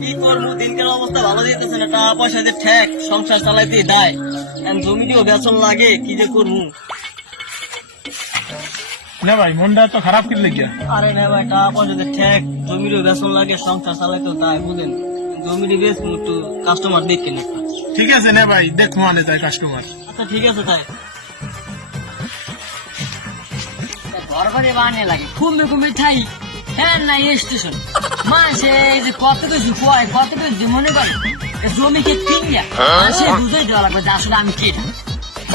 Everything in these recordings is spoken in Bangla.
কি করবো, দিনকাল অবস্থা ভালো যেতেছে না, টাকা পয়সা যে ঠেক, সংসার চালাইতে দেয়, জমিটিও বেতন লাগে, কি যে করবো। না ভাই, মনটা তো খারাপ করে লেগে। আরে না ভাই, টাকা পয়সা যে ঠেক, জমিরও বেতন লাগে, সংসার চালাইতেও তাই বুঝেন, জমিটি বেশ একটু কাস্টমার দেখে নি। ঠিক আছে না ভাই, দেখবো আনে তাই কাস্টমার। আচ্ছা ঠিক আছে তাই। ঘর বাড়ি বানিয়ে লাগে ঘুমে ঘুমে থাই, হ্যাঁ না স্টেশন মাসে যে কত কিছু কয়, কত কিছু মনে করে জমিকে কিনিয়া সে বুঝে দেওয়া লাগবে যে আসলে আমি কে।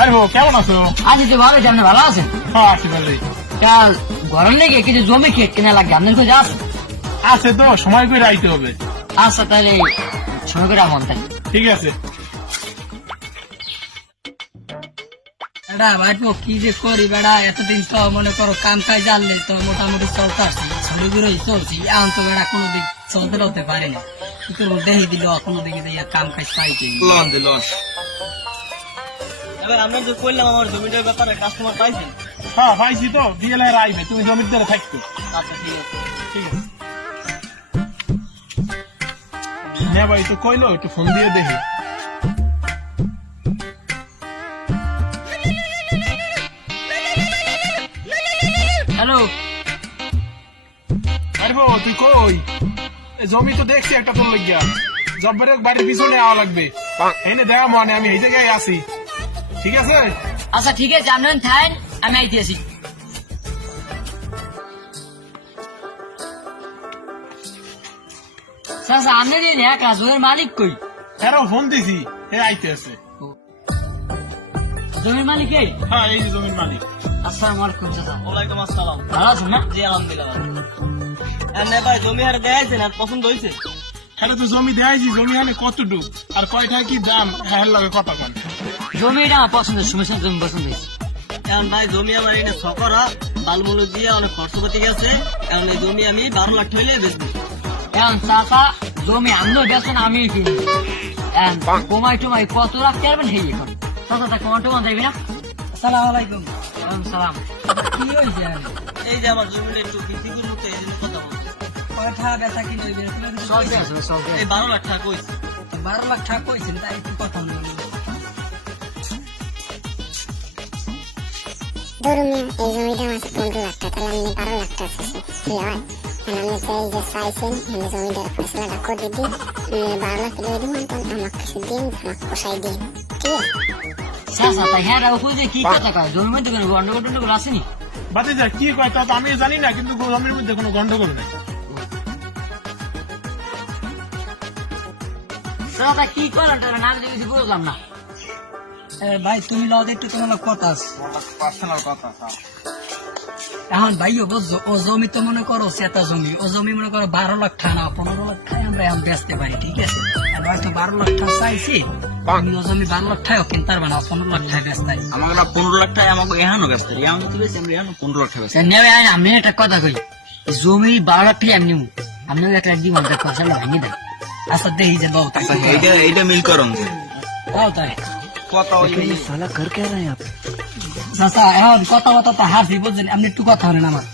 আরে বউ, কেমন আছো? আজ তো ভালো, আপনি ভালো আছেন? হ্যাঁ আছি ভালোই। কাল গরম লেগে কিছু জমি খেট কেনা লাগবে, আপনার কোথায় আছে? আছে তো, সময় করে আইতে হবে। আচ্ছা তাহলে সময় করে আমন তাই। ঠিক আছে। বেড়া ভাইপো কি যে করি বেড়া, এতদিন তো মনে করো কাম কাজ জানলে তো মোটামুটি চলতে আসছি, ছড়ি গুলোই চলছি, এখন তো বেড়া কোনোদিন চলতে হতে পারে না, কি করবো দেখি দিল কোনো দিকে কাম কাজ পাইছি। এবার আমরা যে করলাম আমার জমিটার ব্যাপারে কাস্টমার পাইছেন? হ্যাঁ পাইছি তো, বিয়েলে আইবে, তুমি জমির দ্বারা থাকতো। আচ্ছা ঠিক আছে। ঠিক আছে না ভাই, তো কইলো একটু ফোন দিয়ে দেখি। হ্যালো, আরে বউ তুই কই? জমি তো দেখছি একটা তোর লাগিয়া, জব্বরের বাড়ির পিছনে আওয়া লাগবে, এনে দেখা মনে আমি এই জায়গায় আছি। ঠিক আছে। আচ্ছা ঠিক আছে, আপনার থাকেন, আমি আইতে আসি। আচ্ছা আপনি দিন একা, জমির মালিক কই? হ্যাঁ ফোন দিছি, হে আইতে আছে। জমির মালিক এই? হ্যাঁ এই যে জমির মালিক। আসসালামু আলাইকুম চাচা। ওয়ালাইকুম আসসালাম। ভালো আছেন না? জি আলহামদুলিল্লাহ ভালো। এনে ভাই জমি আর দেখাইছেন, আর পছন্দ হয়েছে? হ্যাঁ তো জমি দেখাইছি, জমি হানে কতটুক আর কয়টা কি দাম, হ্যাঁ লাগে কথা কন। জমিটা আমার পছন্দ, সমস্যা জমি পছন্দ হয়েছে। এখন ভাই জমি আমার এটা সকরা বালমূল দিয়ে অনেক খরচপাতি গেছে, এখন এই জমি আমি 12 লাখ ঠেলে বেচবো। এখন চাচা জমি আমিও বেচেন, আমি কিনি, কমাই টমাই কত রাখতে পারবেন সেই এখন চাচা, তা কমা টমা যাবি না? সালাম আলাইকুম। সালাম। কি হয়েছে? এই যে আমার জমিটা একটু বিক্রি করবো তো, এই জন্য কথা বলছি। কয়টা বেচা কিনে এই 12 লাখ টাকা কইছে। 12 লাখ টাকা কইছেন, তাই একটু কথা বলুন। ধরুন এই জমিটা আছে 15 লাখ টাকা, তাহলে আপনি 12 লাখ টাকা চাইছেন, কি হয়? আমি চাই যে চাইছেন আমি জমিটার ফসলাটা করে দিই, 12 লাখ টাকা দিব, তখন আমাকে কিছু দিন, আমাকে পোষাই দিন, ঠিক আছে? চাচা তাই হ্যাঁ রাখো যে কি কথা কয়, জমির মধ্যে কোনো গন্ডগোল টন্ডগোল আসেনি? বাদে যা কি কয় তা তো আমি জানি না, কিন্তু জমির মধ্যে কোনো গন্ডগোল নেই। চাচা কি করেন তারা না কিছু বুঝলাম না। ভাই তুমি লও একটু, তোমার কথা আছে, পার্সোনাল কথা। এখন ভাই বুঝছো, ও জমি তো মনে করো সেটা জমি, ও জমি মনে করো 12 লাখ টাকা না 15 লাখ টাকা আমরা এখন বেচতে পারি, ঠিক আছে? আর হয়তো 12 লাখ টাকা চাইছি, আমি ও জমি 12 লাখ টাকা কিনতে পারবে না, 15 লাখ টাকা বেচতে পারি। আমাকে 15 লাখ টাকা আমাকে এহানো বেচতে রি, আমি তো বেশি আমরা এহানো 15 লাখ টাকা বেচতে। নেবে আমি একটা কথা কই, জমি 12 লাখ টাকা এমনি আপনি একটা দিব, আমাদের ফসলটা ভাঙিয়ে দেন। আচ্ছা দেখি যে লও তাই, এইটা মিল করুন লও তাই কথা ওই চাচা। এখন কথা কথা তো হারছি বুঝছেন, আপনি একটু কথা বলেন আমার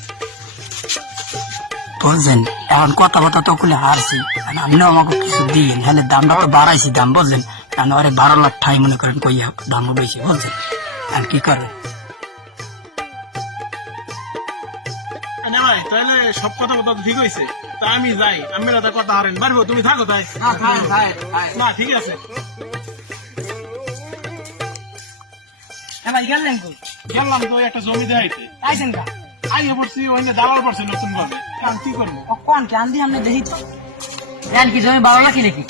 বুঝছেন, এখন কথা কথা তো খুলে হারছি, আপনিও আমাকে কিছু দিন, তাহলে দামটা তো বাড়াইছি দাম বুঝলেন, কারণ আরে 12 লাখ ঠাই মনে করেন কইয়া দামও বেশি বুঝছেন, আর কি করে না ভাই, তাহলে সব কথা কথা ঠিক হয়েছে, তা আমি যাই, আমি রাতে কথা হারেন পারবো, তুমি থাকো তাই। না ঠিক আছে। গেলাম তো একটা জমি দেখাইতে, আইয়ে পড়ছি, ওইনে দালাল পড়ছে নতুন ভাবে, এখন কি করবো? কি জমি 12 লাখই নাকি?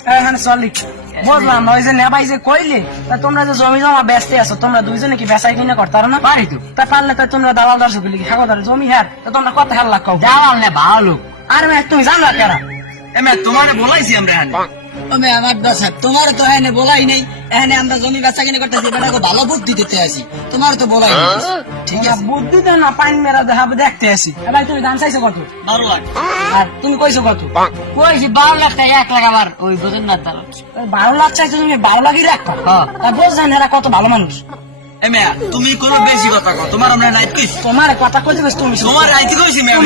বুঝলাম না, ওই যে নেবাই যে কইলে, তা তোমরা যে জমি জমা বেচতে আছো, তোমরা দুইজনে কি বেচাই কিনে করতারো না? পারি তো, তা পারলে তো তোমরা দালাল দর্শক কি হাগদার জমি হ্যাঁ, তা তোমরা কত হার লাখ কও? যাওয়াল না ভালো। আর তুমি জানলা কেরা? এমে তোমার বলাইছি আমরা এহানো আমার দশা তোমার তো এনে বলাই নেই, এখানে আমরা জমি বেচা কিনে করতেছি, বেটাকে ভালো বুদ্ধি দিতে আসি, তোমার তো বলাই নেই। ঠিক আছে, বুদ্ধি দেন না, পাইন মেরা দেখাবে দেখতে আসি। এবার তুমি দাম চাইছো কত? 12 লাখ। আর তুমি কইছো কত? কইছি 12 লাখ টাকা, 1 লাখ আবার ওই বোঝেন না তারা। 12 লাখ চাইছো তুমি, 12 লাখই রাখবা? হ্যাঁ। তা বুঝছেন এরা কত ভালো মানুষ? এমে তুমি কোনো বেশি কথা কও, তোমার আমরা নাইট কইছি, তোমার কথা কইতে তুমি তোমার রাইতে কইছি ম্যাম।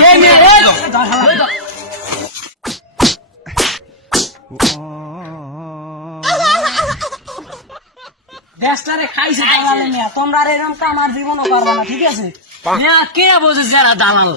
দেশটারে খাইছে দালালে মিয়া, তোমরা আর এরকম কাম আমার জীবনও পারবা না, ঠিক আছে? কে বোঝে যারা দালাল